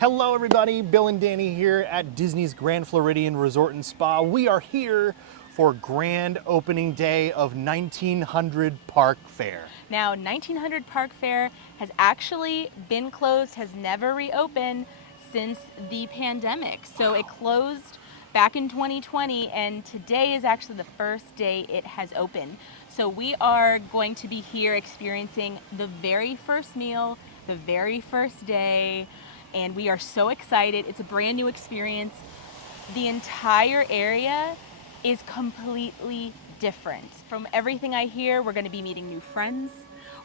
Hello everybody, Bill and Danny here at Disney's Grand Floridian Resort and Spa. We are here for grand opening day of 1900 Park Fair. Now, 1900 Park Fair has actually been closed, has never reopened since the pandemic. So it closed back in 2020, and today is actually the first day it has opened. So we are going to be here experiencing the very first meal, the very first day, and we are so excited. It's a brand new experience. The entire area is completely different. From everything I hear, we're going to be meeting new friends.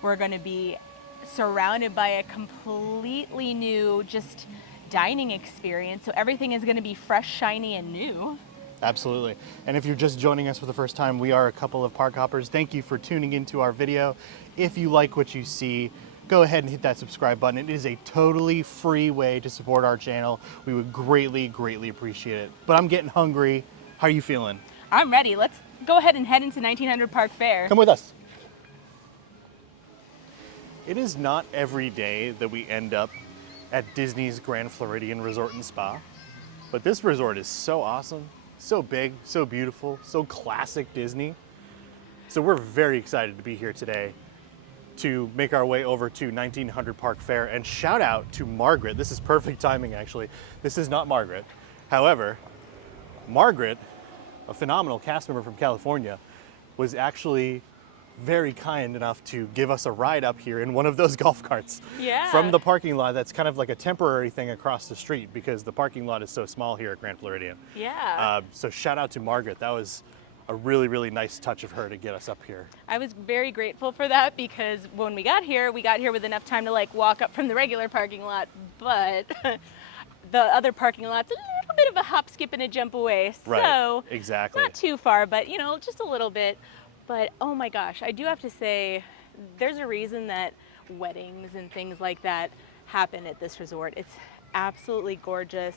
We're going to be surrounded by a completely new just dining experience. So everything is going to be fresh, shiny, and new. Absolutely. And if you're just joining us for the first time, we are a couple of park hoppers. Thank you for tuning into our video. If you like what you see, go ahead and hit that subscribe button. It is a totally free way to support our channel. We would greatly, greatly appreciate it. But I'm getting hungry. How are you feeling? I'm ready. Let's go ahead and head into 1900 Park Fair. Come with us. It is not every day that we end up at Disney's Grand Floridian Resort and Spa, but this resort is so awesome, so big, so beautiful, so classic Disney. So we're very excited to be here today to make our way over to 1900 Park Fair, and shout out to Margaret. This is perfect timing, actually. This is not Margaret. However, Margaret, a phenomenal cast member from California, was actually very kind enough to give us a ride up here in one of those golf carts. Yeah. From the parking lot that's kind of like a temporary thing across the street because the parking lot is so small here at Grand Floridian. Yeah. So shout out to Margaret. That was a really, really nice touch of her to get us up here. I was very grateful for that because when we got here with enough time to like walk up from the regular parking lot, but the other parking lot's a little bit of a hop, skip, and a jump away. Right, So exactly. not too far, but you know, just a little bit. But oh my gosh, I do have to say, there's a reason that weddings and things like that happen at this resort. It's absolutely gorgeous.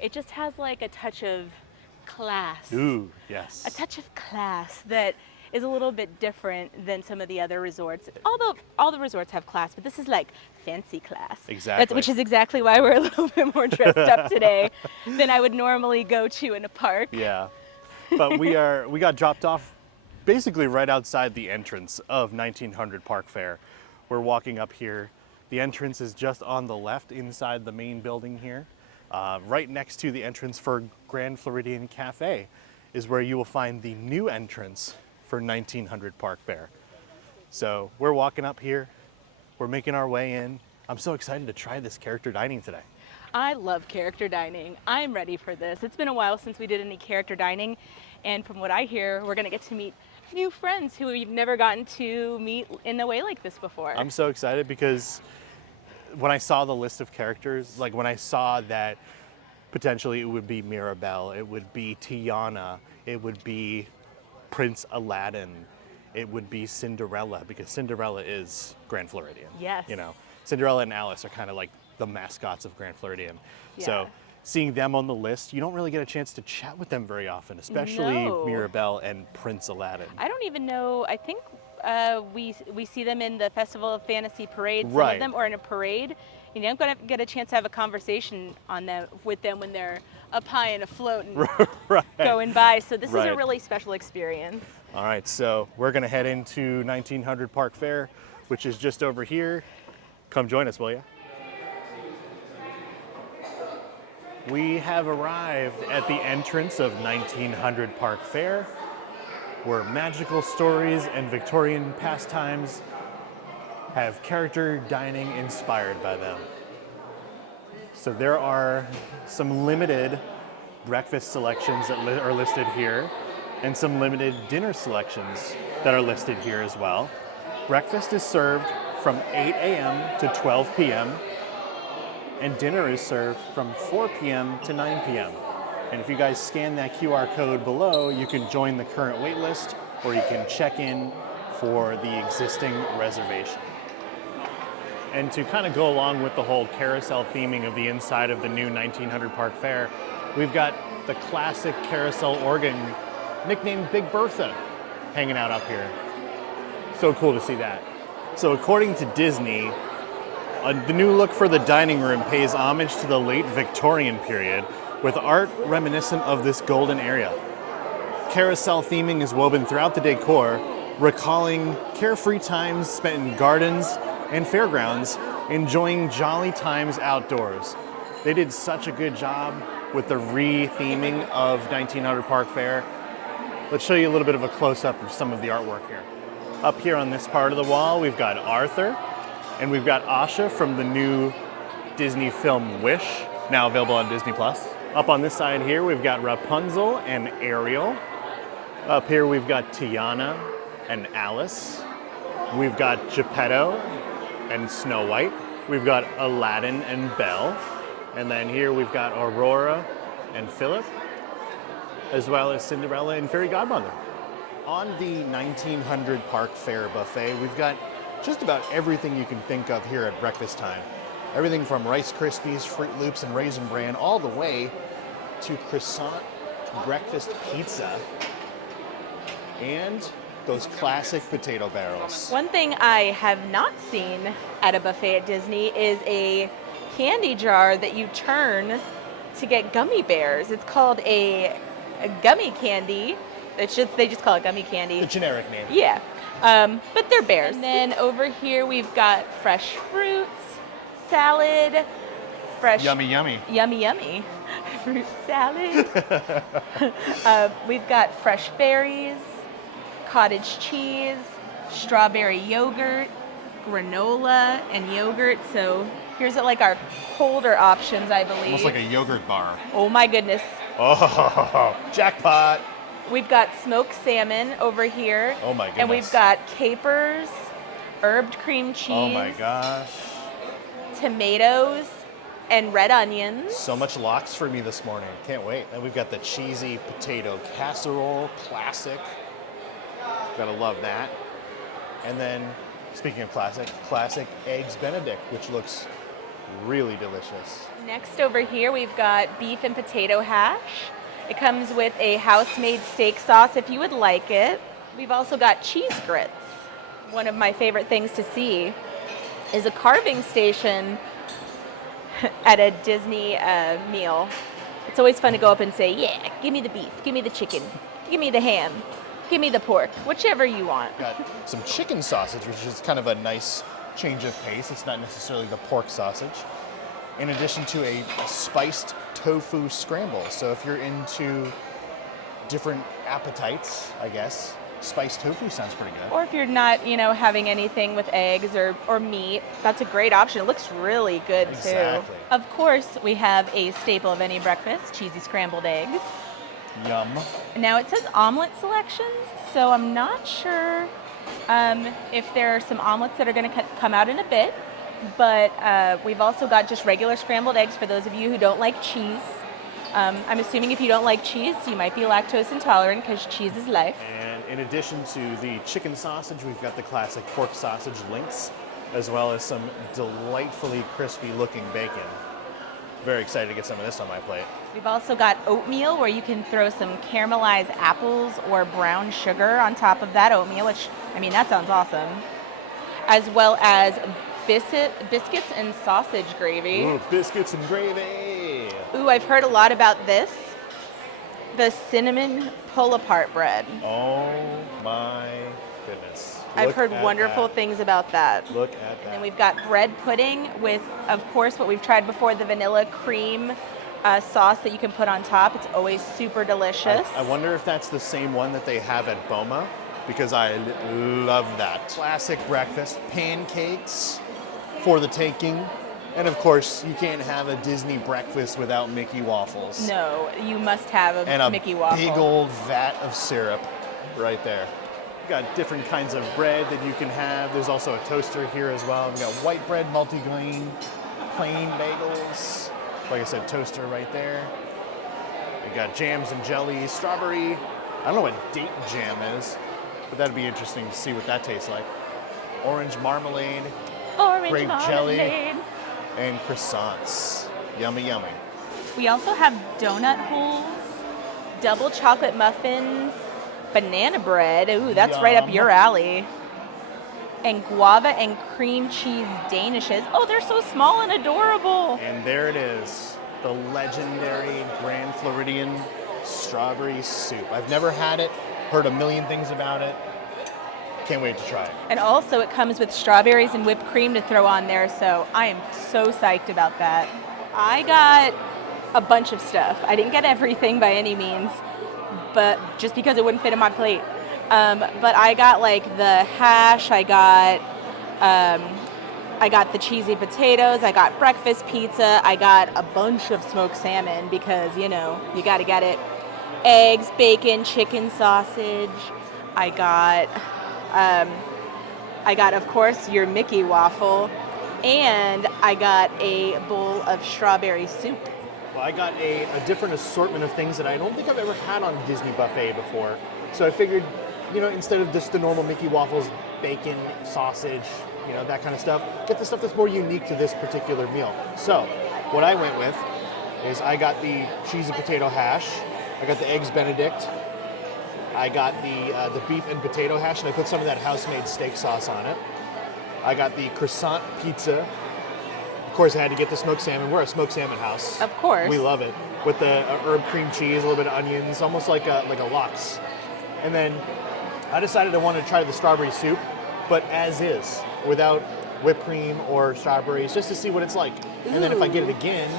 It just has like a touch of class. Ooh, yes. A touch of class that is a little bit different than some of the other resorts. Although all the resorts have class, but this is like fancy class. Exactly. Which is exactly why we're a little bit more dressed up today than I would normally go to in a park. Yeah, but we got dropped off basically right outside the entrance of 1900 Park Fair. We're walking up here. The entrance is just on the left inside the main building here. Right next to the entrance for Grand Floridian Cafe is where you will find the new entrance for 1900 Park Fair. So we're walking up here. We're making our way in. I'm so excited to try this character dining today. I love character dining. I'm ready for this. It's been a while since we did any character dining, and from what I hear, we're gonna get to meet new friends who we've never gotten to meet in a way like this before. I'm so excited because when I saw the list of characters, like when I saw that potentially it would be Mirabel, it would be Tiana, it would be Prince Aladdin, it would be Cinderella, because Cinderella is Grand Floridian. Yes. You know, Cinderella and Alice are kind of like the mascots of Grand Floridian. Yeah. So seeing them on the list, you don't really get a chance to chat with them very often, especially No. Mirabel and Prince Aladdin. I don't even know, I think we see them in the Festival of Fantasy parade, some Right. of them, or in a parade. You know, I'm gonna get a chance to have a conversation with them when they're up high and afloat and Right. going by. So this is Right. a really special experience. All right, so we're gonna head into 1900 Park Fair, which is just over here. Come join us, will you? We have arrived at the entrance of 1900 Park Fair, where magical stories and Victorian pastimes have character dining inspired by them. So there are some limited breakfast selections that are listed here, and some limited dinner selections that are listed here as well. Breakfast is served from 8 a.m. to 12 p.m. and dinner is served from 4 p.m. to 9 p.m. And if you guys scan that QR code below, you can join the current wait list, or you can check in for the existing reservation. And to kind of go along with the whole carousel theming of the inside of the new 1900 Park Fair, we've got the classic carousel organ nicknamed Big Bertha hanging out up here. So cool to see that. So according to Disney, The new look for the dining room pays homage to the late Victorian period with art reminiscent of this golden area. Carousel theming is woven throughout the decor, recalling carefree times spent in gardens and fairgrounds, enjoying jolly times outdoors. They did such a good job with the re-theming of 1900 Park Fair. Let's show you a little bit of a close-up of some of the artwork here. Up here on this part of the wall, we've got Arthur, and we've got Asha from the new Disney film Wish, now available on Disney+. Up on this side here, we've got Rapunzel and Ariel. Up here, we've got Tiana and Alice. We've got Geppetto and Snow White. We've got Aladdin and Belle. And then here we've got Aurora and Philip, as well as Cinderella and Fairy Godmother. On the 1900 Park Fair buffet, we've got just about everything you can think of here at breakfast time. Everything from Rice Krispies, Fruit Loops, and Raisin Bran, all the way to croissant breakfast pizza and those classic potato barrels. One thing I have not seen at a buffet at Disney is a candy jar that you turn to get gummy bears. It's called a gummy candy. They just call it gummy candy. The generic name. Yeah, but they're bears. And then over here we've got fresh fruits, salad, fresh... Yummy, yummy. Yummy, yummy. Fruit salad. We've got fresh berries, cottage cheese, strawberry yogurt, granola, and yogurt. So here's like our colder options, I believe. Almost like a yogurt bar. Oh my goodness. Oh, jackpot. We've got smoked salmon over here. Oh my goodness. And we've got capers, herbed cream cheese. Oh my gosh. Tomatoes, and red onions. So much lox for me this morning. Can't wait. And we've got the cheesy potato casserole, classic. Gotta love that. And then, speaking of classic Eggs Benedict, which looks really delicious. Next over here, we've got beef and potato hash. It comes with a house-made steak sauce if you would like it. We've also got cheese grits. One of my favorite things to see is a carving station at a Disney meal. It's always fun to go up and say, yeah, give me the beef, give me the chicken, give me the ham, give me the pork, whichever you want. Got some chicken sausage, which is kind of a nice change of pace. It's not necessarily the pork sausage. In addition to a spiced tofu scramble. So if you're into different appetites, I guess, spiced tofu sounds pretty good. Or if you're not, having anything with eggs or meat, that's a great option. It looks really good Exactly. too. Of course, we have a staple of any breakfast, cheesy scrambled eggs. Yum. Now it says omelet selections, so I'm not sure if there are some omelets that are going to come out in a bit. But we've also got just regular scrambled eggs for those of you who don't like cheese. I'm assuming if you don't like cheese, you might be lactose intolerant because cheese is life. And in addition to the chicken sausage, we've got the classic pork sausage links, as well as some delightfully crispy looking bacon. Very excited to get some of this on my plate. We've also got oatmeal where you can throw some caramelized apples or brown sugar on top of that oatmeal, which, that sounds awesome. As well as biscuits and sausage gravy. Ooh, biscuits and gravy. Ooh, I've heard a lot about this. The cinnamon pull-apart bread. Oh my goodness. I've heard wonderful things about that. Look at that. And then we've got bread pudding with, of course, what we've tried before, the vanilla cream sauce that you can put on top. It's always super delicious. I wonder if that's the same one that they have at Boma, because I love that. Classic breakfast, pancakes for the taking. And of course, you can't have a Disney breakfast without Mickey waffles. No, you must have a Mickey waffle. And a big old vat of syrup right there. We've got different kinds of bread that you can have. There's also a toaster here as well. We've got white bread, multi-grain, plain bagels. Like I said, toaster right there. We've got jams and jellies, strawberry. I don't know what date jam is, but that'd be interesting to see what that tastes like. Orange marmalade, grape jelly, and croissants. Yummy, yummy. We also have donut holes, double chocolate muffins, banana bread. Ooh, that's right up your alley. and guava and cream cheese danishes. Oh, they're so small and adorable. And there it is, the legendary Grand Floridian strawberry soup. I've never had it, heard a million things about it. Can't wait to try it. And also it comes with strawberries and whipped cream to throw on there, so I am so psyched about that. I got a bunch of stuff. I didn't get everything by any means, but just because it wouldn't fit in my plate. But I got like the hash, I got the cheesy potatoes, I got breakfast pizza, I got a bunch of smoked salmon because, you know, you gotta get it. Eggs, bacon, chicken, sausage. I got, of course, your Mickey waffle, and I got a bowl of strawberry soup. Well, I got a different assortment of things that I don't think I've ever had on Disney Buffet before. So I figured, you know, instead of just the normal Mickey waffles, bacon, sausage, you know, that kind of stuff, get the stuff that's more unique to this particular meal. So what I went with is I got the cheesy potato hash, I got the eggs Benedict, I got the beef and potato hash, and I put some of that house-made steak sauce on it. I got the croissant pizza. Of course, I had to get the smoked salmon. We're a smoked salmon house. Of course. We love it. With the herb cream cheese, a little bit of onions, almost like a lox. And then I decided I wanted to try the strawberry soup, but as is, without whipped cream or strawberries, just to see what it's like. And then if I get it again,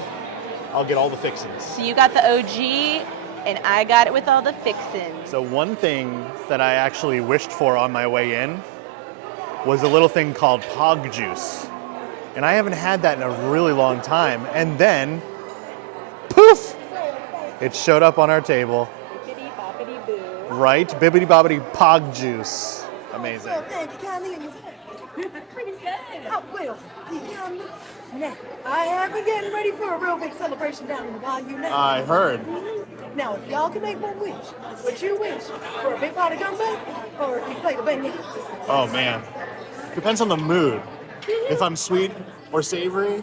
I'll get all the fixins. So you got the OG, and I got it with all the fixins. So one thing that I actually wished for on my way in was a little thing called pog juice. And I haven't had that in a really long time. And then, poof, it showed up on our table. Bibbidi bobbidi boo. Right? Bibbidi bobbidi pog juice. Amazing. Well, thank you kindly. Pretty good. I will. Now, I have been getting ready for a real big celebration down in the bayou now. I heard. Now, if y'all can make one wish, what you wish for a big pot of gumbo or you play the beignet? Oh man. Depends on the mood. If I'm sweet or savory,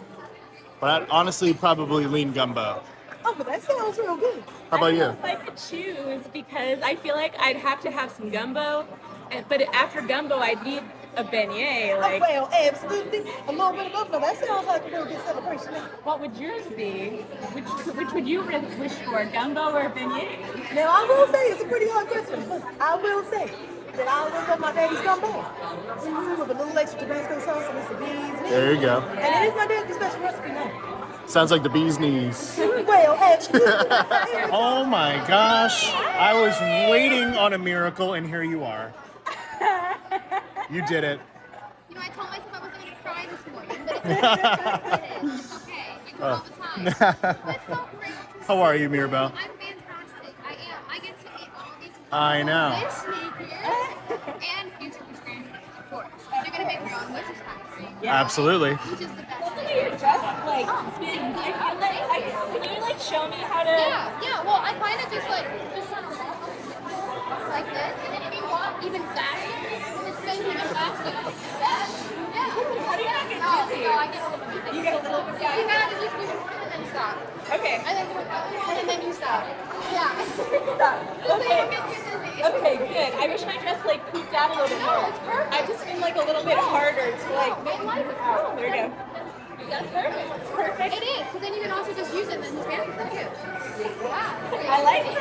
but I'd honestly probably lean gumbo. Oh, but that sounds real good. How about I don't know you? if I could choose because I feel like I'd have to have some gumbo, but after gumbo I'd need a beignet. Like, Oh, well, absolutely. A little bit of gumbo. That sounds like a real good celebration now. what would yours be? Which would you wish for, gumbo or beignet? Now, I will say it's a pretty hard question. I will say that I will go my daddy's gumbo with a little extra Tabasco sauce and it's a bee's knees. There you go. And it is my daddy's special recipe now. Sounds like the bee's knees. Well, absolutely. Oh my gosh. I was waiting on a miracle and here you are. You did it. You know, I told myself I wasn't going to cry this morning, but it's okay. You do it all the time. It's so great. How are you, Mirabel? I'm fantastic. I am. I get to meet all these I know. wish makers and future wish grandparents, of course. You're going to make your own wishes factory, Absolutely. which is the best Look at thing. your dress, like, spins. I feel like, can you, like, show me how to... Yeah. Well, I kind of just sort of walk like this, and then if you walk even faster, it spins even faster. Yeah. How do you not get No, dizzy? I get a little bit. You get a little bit Yeah, you gotta just do it and then stop. Okay. And then you stop. Yeah. Stop. Okay. Okay, good. I wish my dress like poofed out a little bit more. No, it's perfect. I just been like a little bit harder to like make I like it. out. There we go. That's perfect. It's perfect. It is, because then you can also just use it and then just dance with it too. Yeah. I like that.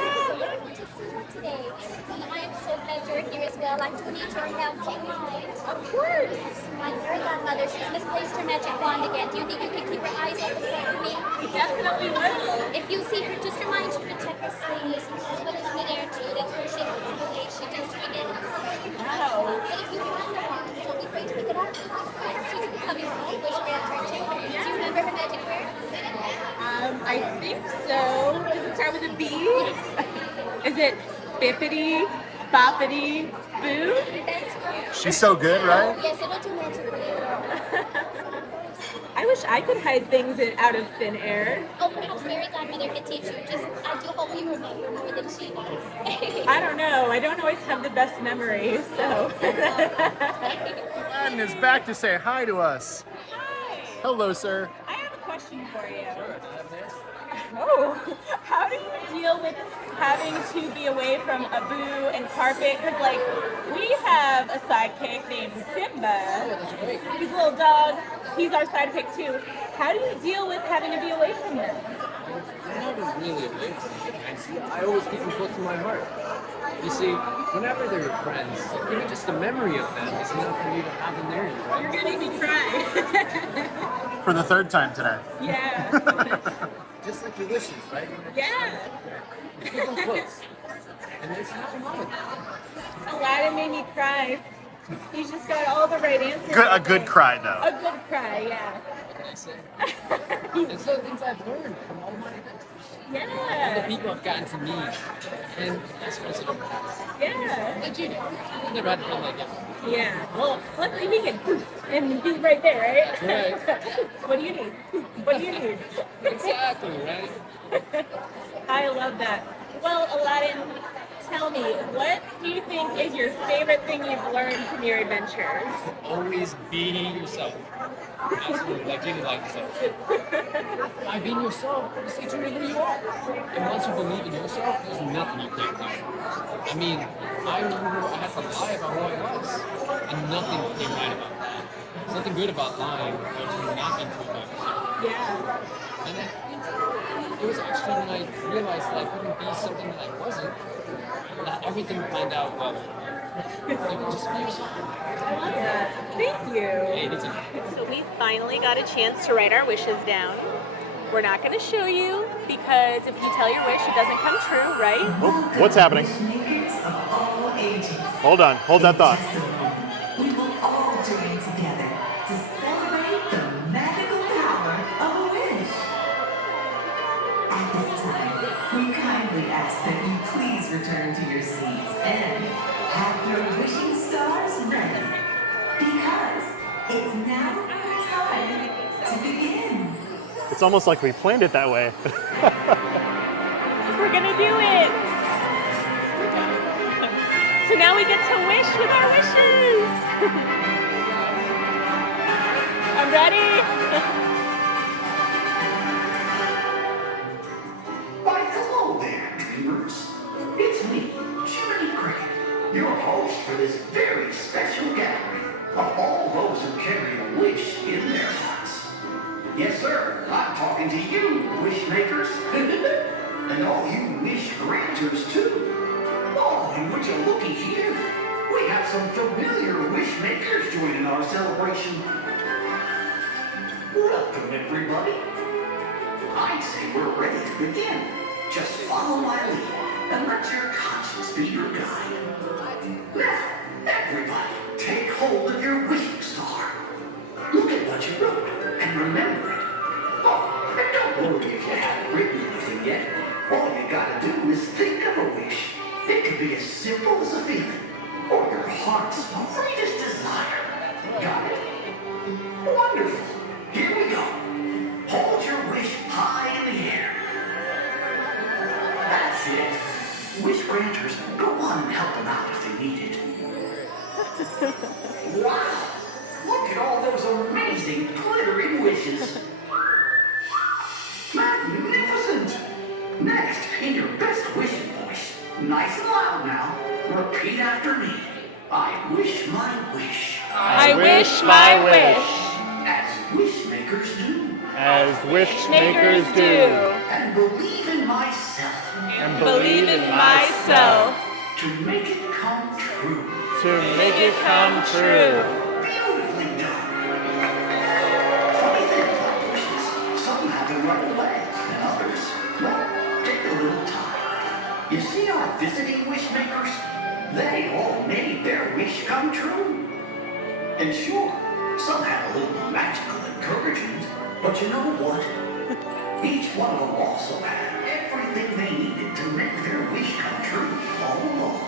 To see you today. And I am so glad you're here as well. I'd like to meet your helping mind. Of course. My dear godmother, she's misplaced her magic wand again. Do you think you can keep her eyes open for me? He definitely will. If you see her, just remind her to check her sleeves, as well as mid-air too. That's where she puts her away. She just forgets. Wow. But if you find the wand, don't be afraid to pick it up. Perhaps you can become your own wish granter too. Do you remember her magic words? I think so. Does it start with a B? Is it bippity, boppity, boo? That's right. She's so good, right? Yes, it'll do magic for you. I wish I could hide things out of thin air. Oh, perhaps Fairy Godmother could teach you. I do hope you remember more than she does. I don't know. I don't always have the best memory, so. Aladdin is back to say hi to us. Hi. Hello, sir. I have a question for you. Oh, how do you deal with having to be away from Abu and carpet? Because, like, we have a sidekick named Simba. He's a little dog. He's our sidekick, too. How do you deal with having to be away from them? I'm not really away from them. I always keep them close to my heart. You see, whenever they're your friends, even just the memory of them is enough for you to have them there, right? You're gonna make me cry. For the third time today. Yeah. Just like your wishes, right? Yeah. You keep them close. And there's nothing wrong with that. Aladdin made me cry. He's just got all the right answers. A good cry, though. A good cry, yeah. What can I say? It's the things I've learned from all my adventures. All the Yeah. people have gotten to meet. And that's what's it about. Yeah. Like you do. You never had to feel like it. Yeah. Well, luckily he can poof and be right there, right? Right. What do you need? What do you need? Exactly, right? I love that. Well, Aladdin, tell me, what do you think is your favorite thing you've learned from your adventures? Always be yourself. Absolutely, like you like yourself. By being yourself, you stay true to who you are. And once you believe in yourself, there's nothing you can't do. I mean, I remember I had to lie about who I was, and nothing came right about that. There's nothing good about lying or to not being true about yourself. Yeah. And it was actually when I realized that I couldn't be something that I wasn't, that everything planned out well. Like, just be yourself. I love that. Thank you. Hey, anytime. So we finally got a chance to write our wishes down. We're not going to show you because if you tell your wish, it doesn't come true, right? Oh, what's happening? Hold on, hold that thought. We will all join together to celebrate the magical power of a wish. At this time, we kindly ask that you please return to your seats and have your wishing stars ready. Because it's now time to begin. It's almost like we planned it that way. We're going to do it. So now we get to wish with our wishes. I'm ready. Why, hello there, dreamers. It's me, Jiminy Cricket, your host for this very special gathering of all those who carry a wish in their hearts. Yes, sir, I'm talking to you, wish makers, and all you wish granters, too. Oh, and would you looky here? We have some familiar wish makers joining our celebration. Welcome, everybody. I'd say we're ready to begin. Just follow my lead and let your conscience be your guide. Now, everybody, take hold of your wishing star. Look at what you wrote and remember it. Oh, and don't worry if you haven't written anything yet. All you gotta do is think of a wish. It could be as simple as a feeling or your heart's greatest desire. Got it? Wonderful. Here we go. Hold your wish high in the air. That's it. Wish granters, go on and help them out if they need it. Wow! Look at all those amazing glittering wishes. Magnificent! Next, in your best wishing voice, nice and loud now, repeat after me. I wish my wish. I wish my wish. As wish makers do. As wish makers do. And believe in myself. And Believe in myself. To make it come true. To make it come true. Beautifully done. Funny thing about wishes, some happen right away, and others, well, take a little time. You see our visiting wish makers? They all made their wish come true. And sure, some had a little magical encouragement, but you know what? Each one of them also had everything they needed to make their wish come true all along.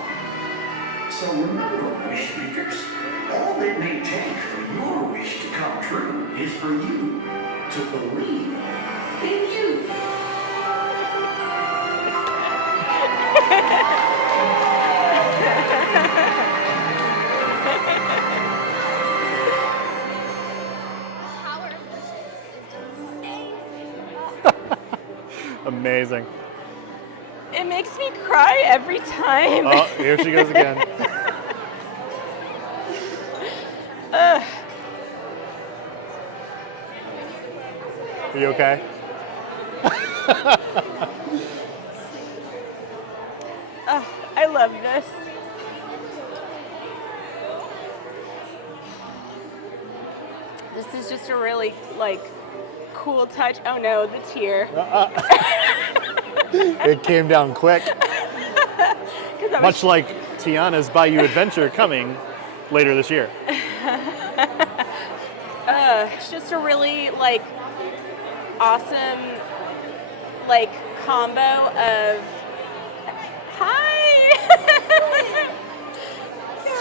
So remember, wish makers, all it may take for your wish to come true is for you to believe in you. Power of wishes is amazing. Amazing. It makes me cry every time. Oh, here she goes again. Ugh. Are you okay? I love this. This is just a really like cool touch. Oh no, the tear. It came down quick. 'Cause I was- Much like Tiana's Bayou Adventure coming later this year. It's just a really like awesome like combo of hi.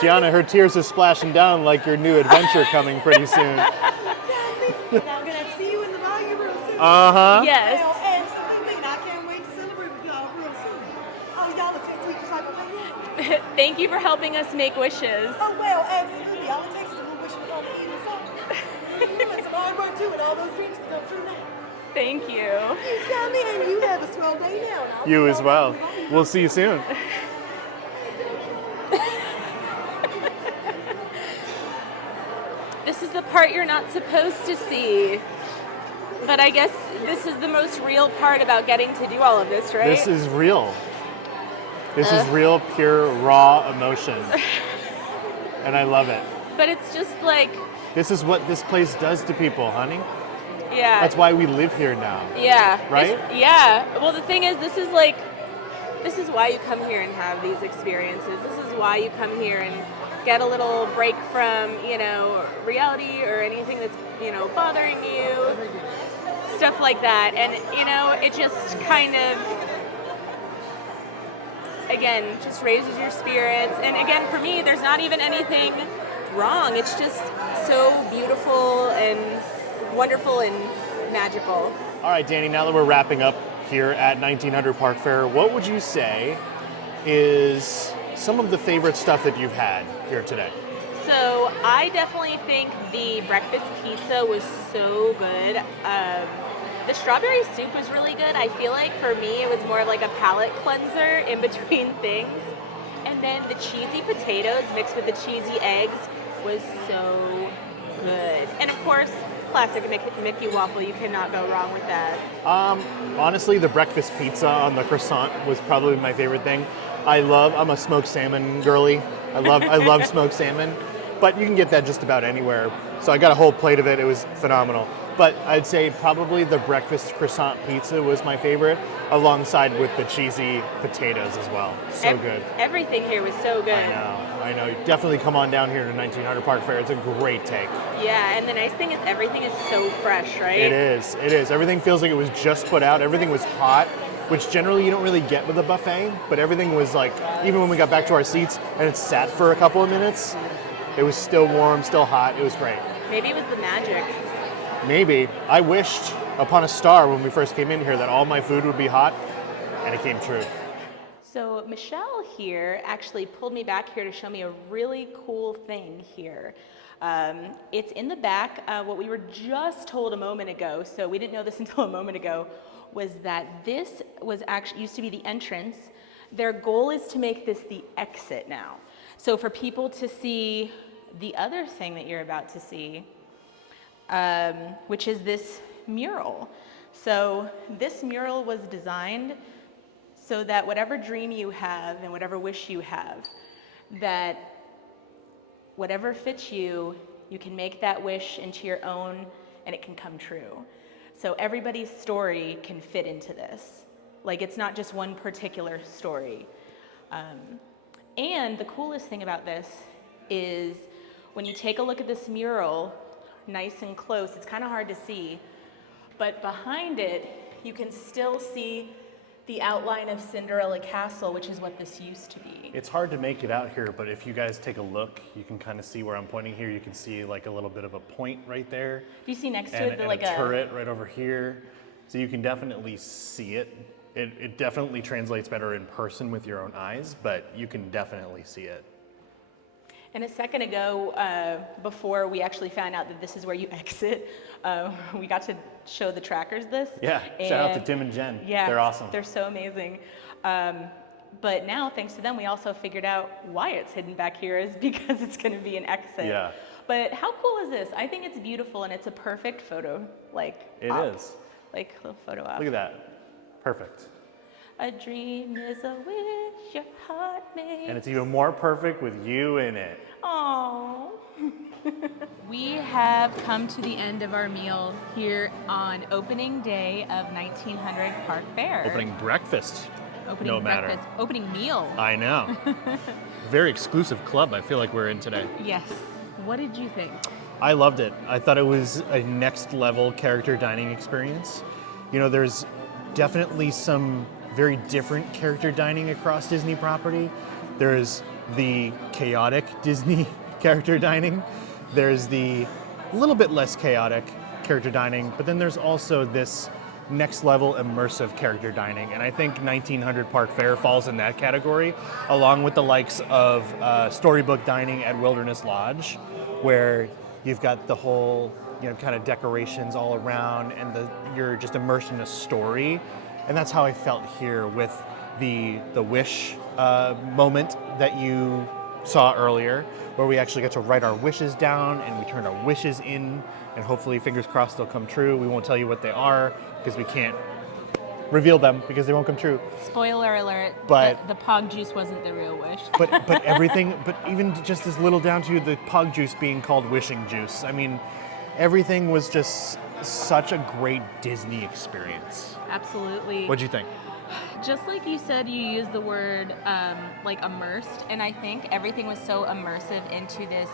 Tiana, her tears are splashing down like your new adventure coming pretty soon. I'm gonna see you in the volume real soon. Uh-huh. Yes. Well, and something I can't wait to celebrate with y'all real soon. Oh, y'all are too sweet, just like my Thank you for helping us make wishes. Oh, well, absolutely. All it takes is a little wishing upon the end of summer. It's some hard work too, and all those dreams can come true now. Thank you. You come in, and you have a swell day now. And I'll You see as y'all well. in the volume. We'll see you soon. This is the part you're not supposed to see. But I guess this is the most real part about getting to do all of this, right? This is real. This is real, pure, raw emotion. And I love it. But it's just like, This is what this place does to people, honey. yeah. That's why we live here now. Yeah. Right? Yeah. Well, the thing is, this is like, this is why you come here and have these experiences. This is why you come here and get a little break from, you know, reality or anything that's, you know, bothering you, stuff like that. And, you know, it just kind of, again, just raises your spirits. And again, for me, there's not even anything wrong. It's just so beautiful and wonderful and magical. All right, Danny, now that we're wrapping up here at 1900 Park Fair, what would you say is some of the favorite stuff that you've had here today? So I definitely think the breakfast pizza was so good. The strawberry soup was really good. I feel like for me it was more of like a palate cleanser in between things. And then the cheesy potatoes mixed with the cheesy eggs was so good. And of course, classic Mickey waffle, you cannot go wrong with that. Honestly, the breakfast pizza on the croissant was probably my favorite thing. I'm a smoked salmon girly. I love smoked salmon, but you can get that just about anywhere. So I got a whole plate of it. It was phenomenal. But I'd say probably the breakfast croissant pizza was my favorite, alongside with the cheesy potatoes as well. So good. Everything here was so good. I know. Definitely come on down here to 1900 Park Fair. It's a great take. Yeah, and the nice thing is everything is so fresh, right? It is. Everything feels like it was just put out. Everything was hot, which generally you don't really get with a buffet, but everything was like, even when we got back to our seats and it sat for a couple of minutes, it was still warm, still hot. It was great. Maybe it was the magic. Maybe. I wished upon a star when we first came in here that all my food would be hot, and it came true. So Mechelle here actually pulled me back here to show me a really cool thing here. It's in the back. What we were just told a moment ago, so we didn't know this until a moment ago, was that this was actually used to be the entrance. Their goal is to make this the exit now. So for people to see the other thing that you're about to see, which is this mural. So this mural was designed so that whatever dream you have and whatever wish you have, that whatever fits you, you can make that wish into your own and it can come true. So everybody's story can fit into this. Like, it's not just one particular story. And the coolest thing about this is when you take a look at this mural, nice and close, it's kind of hard to see, but behind it, you can still see the outline of Cinderella Castle, which is what this used to be. It's hard to make it out here, but if you guys take a look, you can kind of see where I'm pointing here. You can see like a little bit of a point right there. Do you see next to And, it, and like a turret right over here. So you can definitely see it. It definitely translates better in person with your own eyes, but you can definitely see it. And a second ago, before we actually found out that this is where you exit, we got to show the trackers this. Yeah, shout out to Tim and Jenn. Yeah, They're awesome. They're so amazing. But now, thanks to them, we also figured out why it's hidden back here is because it's going to be an exit. Yeah. But how cool is this? I think it's beautiful, and it's a perfect photo, like, It op. is. Like, little photo op. Look at that. Perfect. A dream is a wish your heart makes. And it's even more perfect with you in it. Aww. We have come to the end of our meal here on opening day of 1900 Park Fair. Opening breakfast. Opening no matter. breakfast. Opening meal. I know. Very exclusive club I feel like we're in today. Yes. What did you think? I loved it. I thought it was a next level character dining experience. You know, there's definitely some very different character dining across Disney property. There's the chaotic Disney character dining. There's the little bit less chaotic character dining, but then there's also this next level immersive character dining. And I think 1900 Park Fair falls in that category, along with the likes of storybook dining at Wilderness Lodge, where you've got the whole, you know, kind of decorations all around and you're just immersed in a story. And that's how I felt here with the wish moment that you saw earlier, where we actually got to write our wishes down and we turned our wishes in, and hopefully, fingers crossed, they'll come true. We won't tell you what they are because we can't reveal them because they won't come true. Spoiler alert, But- the pog juice wasn't the real wish. But everything, but even just as little down to the pug juice being called wishing juice. I mean, everything was just such a great Disney experience. Absolutely. What'd you think? Just like you said, you used the word like immersed, and I think everything was so immersive into this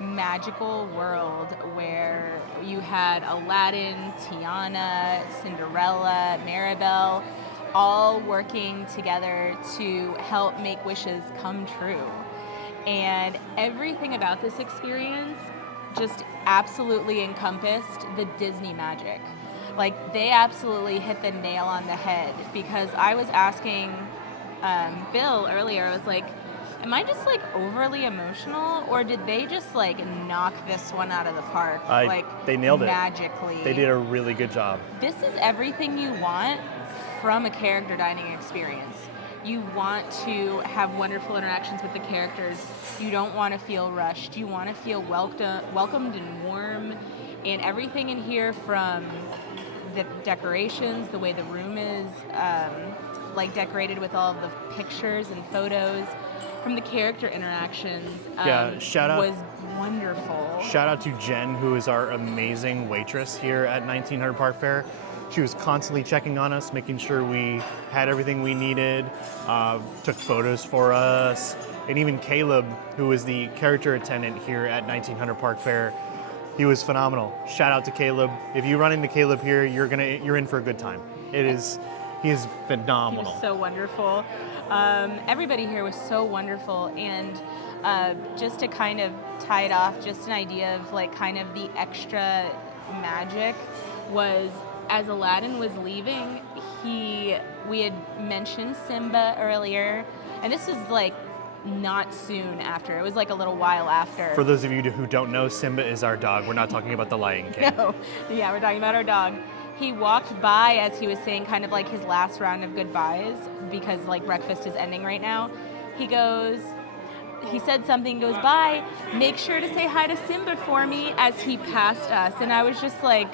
magical world where you had Aladdin, Tiana, Cinderella, Mirabel, all working together to help make wishes come true. And everything about this experience just absolutely encompassed the Disney magic. Like, they absolutely hit the nail on the head, because I was asking Bill earlier, I was like, am I just like overly emotional, or did they just like knock this one out of the park? They nailed it. Magically. They did a really good job. This is everything you want from a character dining experience. You want to have wonderful interactions with the characters. You don't want to feel rushed. You want to feel welcomed and warm. And everything in here, from the decorations, the way the room is like decorated with all of the pictures and photos, from the character interactions, shout out- was wonderful. Shout out to Jen, who is our amazing waitress here at 1900 Park Fair. She was constantly checking on us, making sure we had everything we needed, took photos for us. And even Caleb, who is the character attendant here at 1900 Park Fair, he was phenomenal. Shout out to Caleb. If you run into Caleb here, you're in for a good time. He is He phenomenal. was so wonderful. Everybody here was so wonderful, and just to kind of tie it off, just an idea of like kind of the extra magic was, as Aladdin was leaving, we had mentioned Simba earlier, and this was like not soon after. It was like a little while after. For those of you who don't know, Simba is our dog. We're not talking about the Lion King. No, yeah, we're talking about our dog. He walked by as he was saying kind of like his last round of goodbyes, because like breakfast is ending right now. He said something, goes by, make sure to say hi to Simba for me, as he passed us. And I was just like,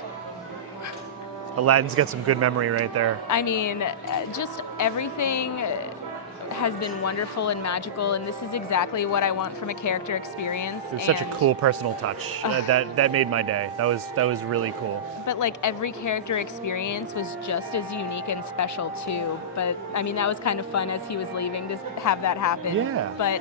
Aladdin's got some good memory right there. I mean, just everything has been wonderful and magical, and this is exactly what I want from a character experience. It was such a cool personal touch. That made my day. That was really cool. But like every character experience was just as unique and special too. But I mean, that was kind of fun as he was leaving to have that happen. Yeah. But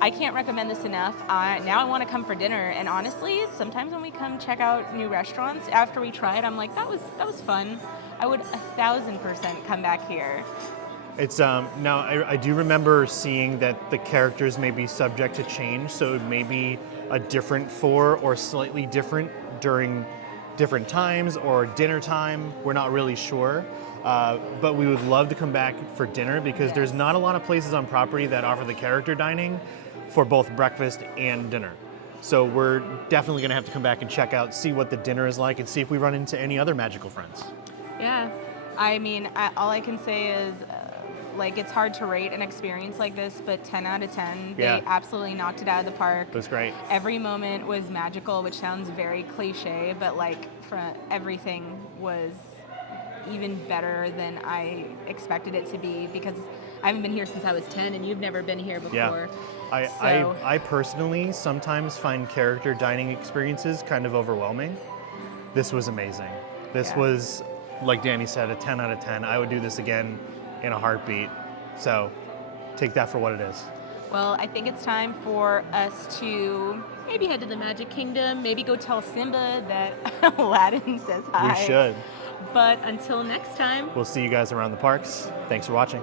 I can't recommend this enough. Now I want to come for dinner, and honestly, sometimes when we come check out new restaurants, after we try it, I'm like, that was fun. I would 1,000% come back here. It's now I do remember seeing that the characters may be subject to change, so it may be a different for or slightly different during different times or dinner time. We're not really sure. But we would love to come back for dinner because there's not a lot of places on property that offer the character dining for both breakfast and dinner. So we're definitely going to have to come back and check out, see what the dinner is like, and see if we run into any other magical friends. Yeah, I mean, all I can say is, like, it's hard to rate an experience like this, but 10 out of 10. They Yeah. absolutely knocked it out of the park. It was great. Every moment was magical, which sounds very cliche, but like, everything was even better than I expected it to be because I haven't been here since I was 10, and you've never been here before. Yeah. I personally sometimes find character dining experiences kind of overwhelming. This was amazing. This was, like Danny said, a 10 out of 10. I would do this again in a heartbeat. So take that for what it is. Well, I think it's time for us to maybe head to the Magic Kingdom, maybe go tell Simba that Aladdin says hi. We should. But until next time. We'll see you guys around the parks. Thanks for watching.